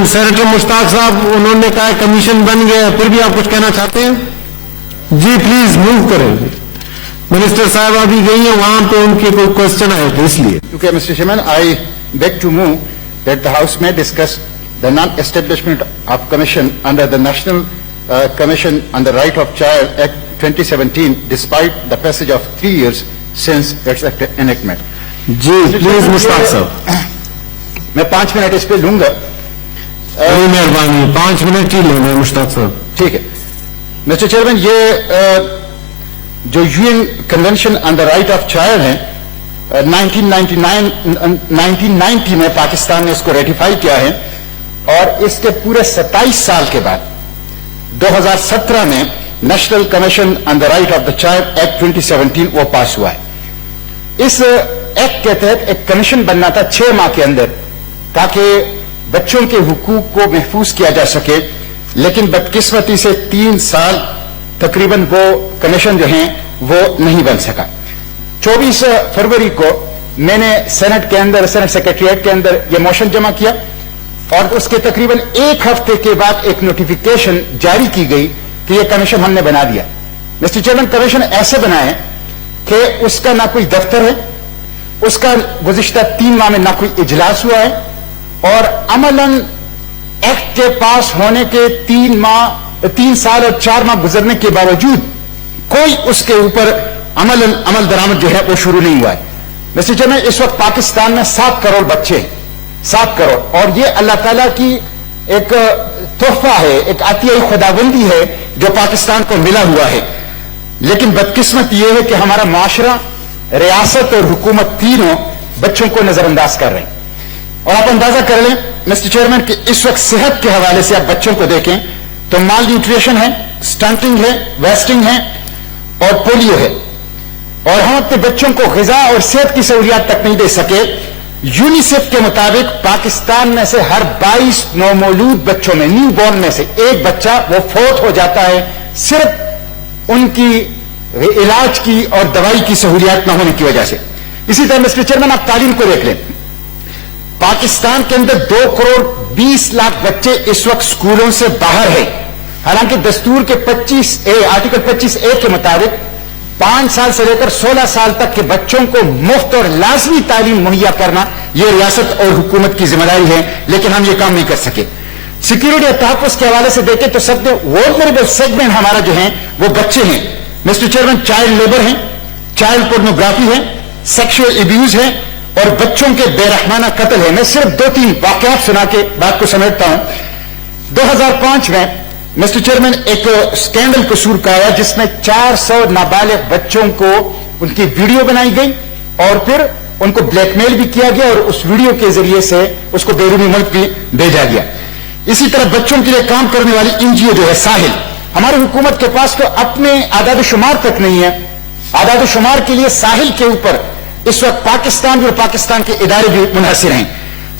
Chairman senator مشتاق صاحب انہوں نے کہا کمیشن بن گیا, پھر بھی آپ کچھ کہنا چاہتے ہیں؟ جی پلیز موو کریں. منسٹر صاحب ابھی گئی ہیں, وہاں پہ ان کے کوئی کوشچن آئے تھے اس لیے. Okay, Mr. Chairman, I beg to move that the House may discuss the non-establishment of commission under the National Commission on the Right of Child Act 2017 despite the passage of 3 years since its enactment. جی please Mushtaq صاحب. میں 5 minute اس پہ لوں گا. بڑی مہربانی, 5 minute ہی لینا ہے مشتاق صاحب. ٹھیک ہے مسٹر چیئرمین, یہ جو U N convention on the right of child ہے 1990 میں پاکستان نے اس کو ریٹیفائی کیا ہے, اور اس کے پورے 27 سال کے بعد 2017 میں national commission on the right of the child act 2017 وہ پاس ہوا ہے. اس ایکٹ کے تحت ایک کمیشن بننا تھا 6 ماہ کے اندر تاکہ بچوں کے حقوق کو محفوظ کیا جا سکے, لیکن بدقسمتی سے 3 سال تقریباً وہ کمیشن جو ہیں وہ نہیں بن سکا. 24 فروری کو میں نے سینٹ کے اندر, سینٹ سیکریٹریٹ کے اندر یہ موشن جمع کیا, اور اس کے تقریباً 1 ہفتے کے بعد ایک نوٹیفیکیشن جاری کی گئی کہ یہ کمیشن ہم نے بنا دیا. مسٹر چیئرمین, کمیشن ایسے بنا ہے کہ اس کا نہ کوئی دفتر ہے, اس کا گزشتہ 3 ماہ میں نہ کوئی اجلاس ہوا ہے, اور عملاً ایکٹ کے پاس ہونے کے 3 سال اور 4 ماہ گزرنے کے باوجود کوئی اس کے اوپر عمل درآمد جو ہے وہ شروع نہیں ہوا ہے. مسٹر چیئرمین, اس وقت پاکستان میں 7 کروڑ بچے ہیں, 7 کروڑ, اور یہ اللہ تعالیٰ کی ایک تحفہ ہے, ایک عطیہ خداوندی ہے جو پاکستان کو ملا ہوا ہے. لیکن بدقسمت یہ ہے کہ ہمارا معاشرہ, ریاست اور حکومت تینوں بچوں کو نظر انداز کر رہے ہیں. اور آپ اندازہ کر لیں مسٹر چیئرمین کہ اس وقت صحت کے حوالے سے آپ بچوں کو دیکھیں تو مال نیوٹریشن ہے, سٹنٹنگ ہے, ویسٹنگ ہے اور پولیو ہے, اور ہم اپنے بچوں کو غذا اور صحت کی سہولیات تک نہیں دے سکے. یونیسیف کے مطابق پاکستان میں سے ہر 22 نومولود بچوں میں, نیو بورن میں سے 1 بچہ وہ فوت ہو جاتا ہے صرف ان کی علاج کی اور دوائی کی سہولیات نہ ہونے کی وجہ سے. اسی طرح مسٹر چیئرمین, آپ تعلیم کو دیکھ لیں, پاکستان کے اندر 2 کروڑ 20 لاکھ بچے اس وقت اسکولوں سے باہر ہیں, حالانکہ دستور کے 25A آرٹیکل 25A کے مطابق 5 سال سے لے کر 16 سال تک کے بچوں کو مفت اور لازمی تعلیم مہیا کرنا یہ ریاست اور حکومت کی ذمہ داری ہے, لیکن ہم یہ کام نہیں کر سکے. سیکیورٹی اور تحفظ کے حوالے سے دیکھیں تو سب سے وولنریبل سیگمنٹ ہمارا جو ہیں وہ بچے ہیں. مسٹر چیئرمین, چائلڈ لیبر ہیں, چائلڈ پورنوگرافی ہے, سیکشل ایبیوز ہے, اور بچوں کے بے رحمانہ قتل ہے. میں صرف 2-3 واقعات سنا کے بات کو سمیٹتا ہوں. 2005 میں مسٹر چیئرمین ایک اسکینڈل قصور کا آیا جس میں 400 نابالغ بچوں کو ان کی ویڈیو بنائی گئی اور پھر ان کو بلیک میل بھی کیا گیا, اور اس ویڈیو کے ذریعے سے اس کو بیرونی ملک بھی بھیجا گیا. اسی طرح بچوں کے لیے کام کرنے والی NGO جو ہے ساحل, ہماری حکومت کے پاس تو اپنے اعداد و شمار تک نہیں ہے. اعداد و شمار کے لیے ساحل کے اوپر اس وقت پاکستان اور پاکستان کے ادارے بھی منحصر ہیں.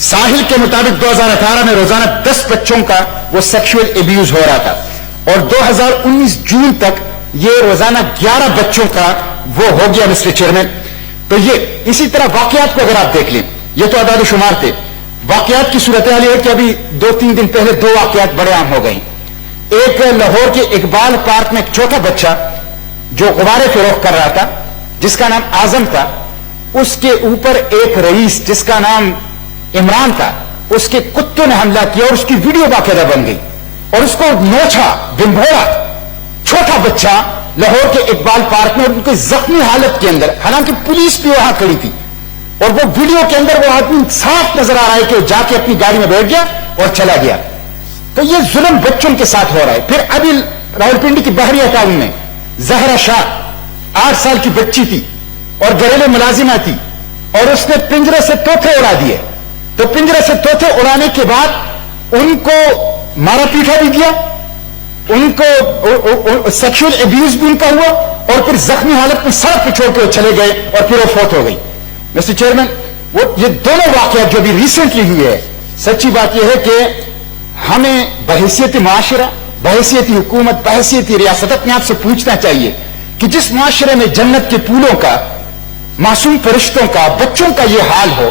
ساحل کے مطابق 2018 میں روزانہ 10 بچوں کا وہ سیکشل ایبیوز ہو رہا تھا, اور 2019 جون تک یہ روزانہ 11 بچوں کا وہ ہو گیا مسٹر چیئرمین. تو یہ اسی طرح واقعات کو اگر آپ دیکھ لیں, یہ تو اعداد و شمار تھے. واقعات کی صورتحال یہ ہے کہ ابھی 2-3 دن پہلے 2 واقعات بڑے عام ہو گئیں. ایک لاہور کے اقبال پارک میں ایک چھوٹا بچہ جو غبارے فروخت کر رہا تھا جس کا نام اعظم تھا, اس کے اوپر ایک رئیس جس کا نام عمران تھا, اس کے کتوں نے حملہ کیا اور اس کی ویڈیو باقاعدہ بن گئی اور اس کو نوچا, بمبھوڑا. چھوٹا بچہ لاہور کے اقبال پارک میں, اور ان کی زخمی حالت کے اندر, حالانکہ پولیس بھی وہاں کھڑی تھی, اور وہ ویڈیو کے اندر وہ آدمی صاف نظر آ رہا ہے کہ وہ جا کے اپنی گاڑی میں بیٹھ گیا اور چلا گیا. تو یہ ظلم بچوں کے ساتھ ہو رہا ہے. پھر ابھی راولپنڈی کی بحریہ ٹاؤن میں زہرا شاہ 8 سال کی بچی تھی اور گھریلو ملازمہ تھی, اور اس نے پنجرے سے طوطے اڑا دیے. تو پنجرے سے طوطے اڑانے کے بعد ان کو مارا پیٹا بھی گیا, ان کو سیکشل ایبیوز بھی ان کا ہوا, اور پھر زخمی حالت میں سڑک پہ چھوڑ کے وہ چلے گئے اور پھر وہ فوت ہو گئی. مسٹر چیئرمین, وہ یہ دونوں واقعات جو بھی ریسنٹلی ہوئے ہے, سچی بات یہ ہے کہ ہمیں بحیثیت معاشرہ, بحیثیت حکومت, بحیثیت ریاست اپنے آپ سے پوچھنا چاہیے کہ جس معاشرے میں جنت کے پھولوں کا, معصوم فرشتوں کا, بچوں کا یہ حال ہو,